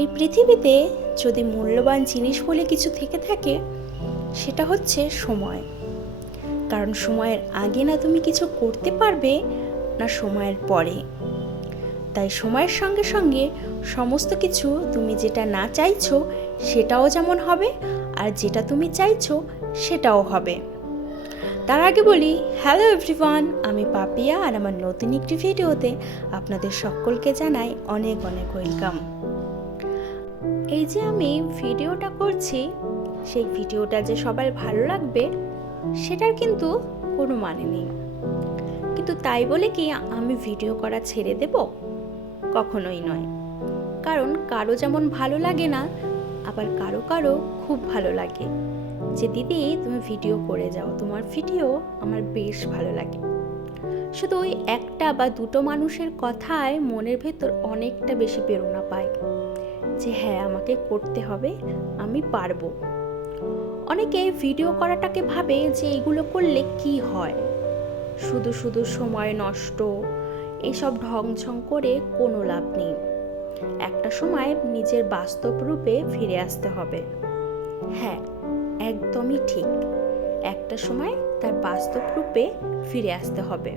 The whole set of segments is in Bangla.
এই পৃথিবীতে যদি মূল্যবান জিনিস বলে কিছু থেকে থাকে সেটা হচ্ছে সময়। কারণ সময়ের আগে না তুমি কিছু করতে পারবে না সময়ের পরে। তাই সময়ের সঙ্গে সঙ্গে সমস্ত কিছু তুমি যেটা না চাইছো সেটাও যেমন হবে, আর যেটা তুমি চাইছো সেটাও হবে। তার আগে বলি, হ্যালো এভরিওয়ান, আমি পাপিয়া, আর আমার নতুন একটি ভিডিওতে আপনাদের সকলকে জানাই অনেক অনেক ওয়েলকাম। এই যে আমি ভিডিওটা করছি, সেই ভিডিওটা যে সবার ভালো লাগবে সেটার কিন্তু কোনো মানে নেই। কিন্তু তাই বলে কি আমি ভিডিও করা ছেড়ে দেব? কখনোই নয়। কারণ কারো যেমন ভালো লাগে না, আবার কারো কারো খুব ভালো লাগে যে দিদি তুমি ভিডিও করে যাও, তোমার ভিডিও আমার বেশ ভালো লাগে। শুধু ওই একটা বা দুটো মানুষের কথায় মনের ভেতর অনেকটা বেশি প্রেরণা পায় যে হ্যাঁ, আমাকে করতে হবে, আমি পারবো। অনেকে ভিডিও করাটাকে ভাবে যে এগুলো করলে কি হয়, শুধু শুধু সময় নষ্ট, এইসব ঢংঝং করে কোনো লাভ নেই। একটা সময় নিজের বাস্তব রূপে ফিরে আসতে হবে। হ্যাঁ, একদমই ঠিক, একটা সময় তার বাস্তব রূপে ফিরে আসতে হবে।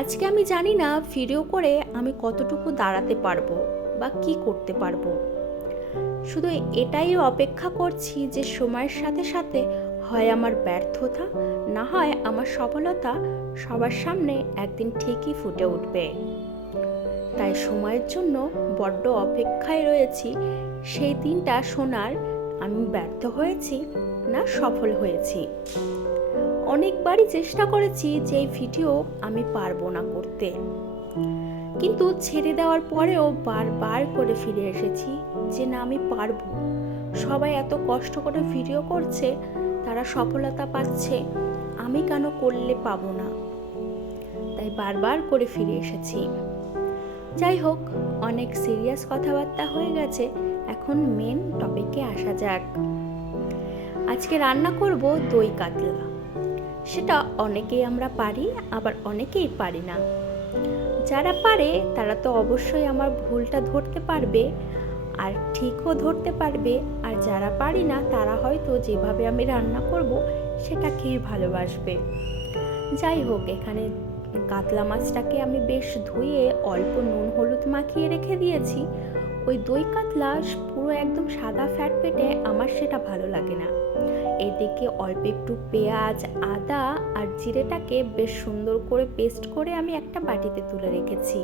আজকে আমি জানি না ভিডিও করে আমি কতটুকু দাঁড়াতে পারবো বা কি করতে পারবো। শুধু এটাই অপেক্ষা করছি যে সময়ের সাথে সাথে হয় আমার ব্যর্থতা, না হয় আমার সফলতা সবার সামনে একদিন ঠিকই ফুটে উঠবে। তাই সময়ের জন্য বড্ড অপেক্ষায় রয়েছি সেই দিনটা শোনার আমি ব্যর্থ হয়েছি না সফল হয়েছি। অনেকবারই চেষ্টা করেছি যে এই ভিডিও আমি পারবো না করতে, কিন্তু ছেড়ে দেওয়ার পরেও বারবার করে ফিরে এসেছি যে না, আমি পারবো। সবাই এত কষ্ট করে ভিডিও করছে, তারা সফলতা পাচ্ছে, আমি কেন করলে পাবো না? তাই বারবার করে ফিরে এসেছি। যাই হোক, অনেক সিরিয়াস কথাবার্তা হয়ে গেছে, এখন মেন টপিকে আসা যাক। আজকে রান্না করব দই কাতলা। সেটা অনেকেই আমরা পারি, আবার অনেকেই পারি না। যারা পারে তারা তো অবশ্যই আমার ভুলটা ধরতে পারবে আর ঠিকও ধরতে পারবে, আর যারা পারি না তারা হয়তো যেভাবে আমি রান্না করব সেটাকেই ভালোবাসবে। যাই হোক, এখানে কাতলা মাছটাকে আমি বেশ ধুয়ে অল্প নুন হলুদ মাখিয়ে রেখে দিয়েছি। ওই দই কাতলা পুরো একদম সাদা ফ্যাট পেটে আমার সেটা ভালো লাগে না। এদিকে অল্প একটু পেঁয়াজ, আদা আর জিরেটাকে বেশ সুন্দর করে পেস্ট করে আমি একটা বাটিতে তুলে রেখেছি।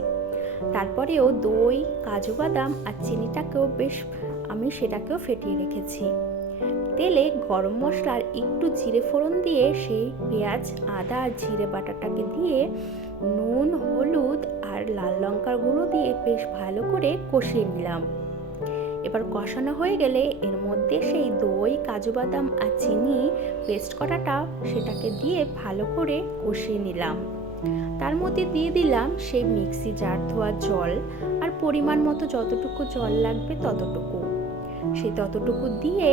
তারপরেও দই, কাজু বাদাম আর চিনিটাকেও আমি সেটাকেও ফেটিয়ে রেখেছি। তেলে গরম মশলার একটু জিরে ফোড়ন দিয়ে সেই পেঁয়াজ, আদা আর জিরে বাটাটাকে দিয়ে নুন, হলুদ আর লাল লঙ্কার গুঁড়ো দিয়ে বেশ ভালো করে কষিয়ে নিলাম। এবার কষানো হয়ে গেলে এর মধ্যে সেই দই, কাজু বাদাম আর চিনি পেস্ট করাটা সেটাকে দিয়ে ভালো করে কষিয়ে নিলাম। তার মধ্যে দিয়ে দিলাম সেই মিক্সি জার ধোয়া জল, আর পরিমাণ মতো যতটুকু জল লাগবে ততটুকু। ততটুকু দিয়ে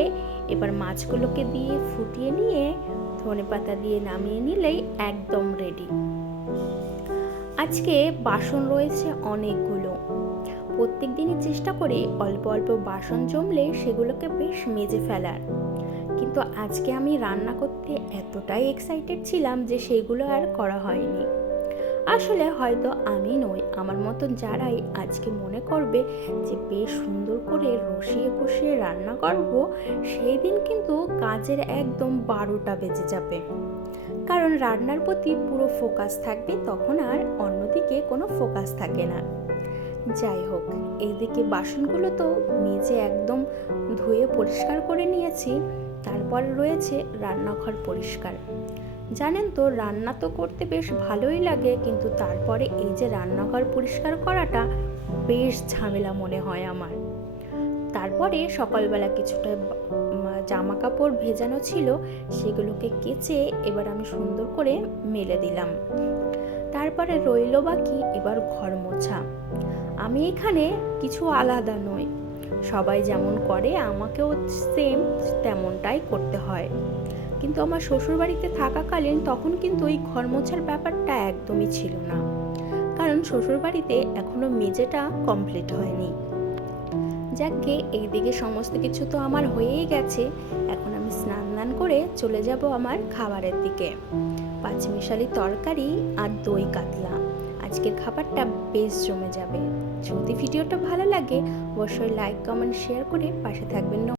এবার মাছগুলোকে দিয়ে ফুটিয়ে নিয়ে ধনেপাতা দিয়ে নামিয়ে নিলেই একদম রেডি। আজকে বাসন রয়েছে অনেকগুলো। প্রত্যেক দিনই চেষ্টা করি অল্প অল্প বাসন জমলে সেগুলোকে বেশ মেজে ফেলার, কিন্তু আজকে আমি রান্না করতে এতটাই এক্সাইটেড ছিলাম যে সেগুলো আর করা হয়নি। আসলে হয়তো আমি নই, আমার মতন যারাই আজকে মনে করবে যে বেশ সুন্দর করে রসিয়ে কষিয়ে রান্না করব, সেই দিন কিন্তু কাজের একদম 12টা বেজে যাবে। কারণ রান্নার প্রতি পুরো ফোকাস থাকবে, তখন আর অন্যদিকে কোনো ফোকাস থাকে না। যাই হোক, এইদিকে বাসনগুলো তো মেজে একদম ধুয়ে পরিষ্কার করে নিয়েছি। তারপর রয়েছে রান্নাঘর পরিষ্কার। জানেন তো, রান্না তো করতে বেশ ভালোই লাগে, কিন্তু তারপরে এই যে রান্নাঘর পরিষ্কার করাটা বেশ ঝামেলা মনে হয় আমার। তারপরে সকালবেলা কিছুটা জামা কাপড় ভেজানো ছিল, সেগুলোকে কেচে এবার আমি সুন্দর করে মেলে দিলাম। তারপরে রইল বাকি এবার ঘর মোছা। আমি এখানে কিছু আলাদা নই, সবাই যেমন করে আমাকেও সেম তেমনটাই করতে হয়। কিন্তু আমার শ্বশুরবাড়িতে থাকাকালীন তখন কিন্তু এই ঘর মোছার ব্যাপারটা একদমই ছিল না, কারণ শ্বশুরবাড়িতে এখনো মেঝেটা কমপ্লিট হয়নি। যাকগে, এইদিকে সমস্ত কিছু তো আমার হয়েই গেছে। এখন আমি স্নান দান করে চলে যাব আমার খাবারের দিকে। পাঁচমিশালি তরকারি আর দই কাতলা, আজকের খাবারটা বেশ জমে যাবে। যদি ভিডিওটা ভালো লাগে অবশ্যই লাইক কমেন্ট শেয়ার করে পাশে থাকবেন।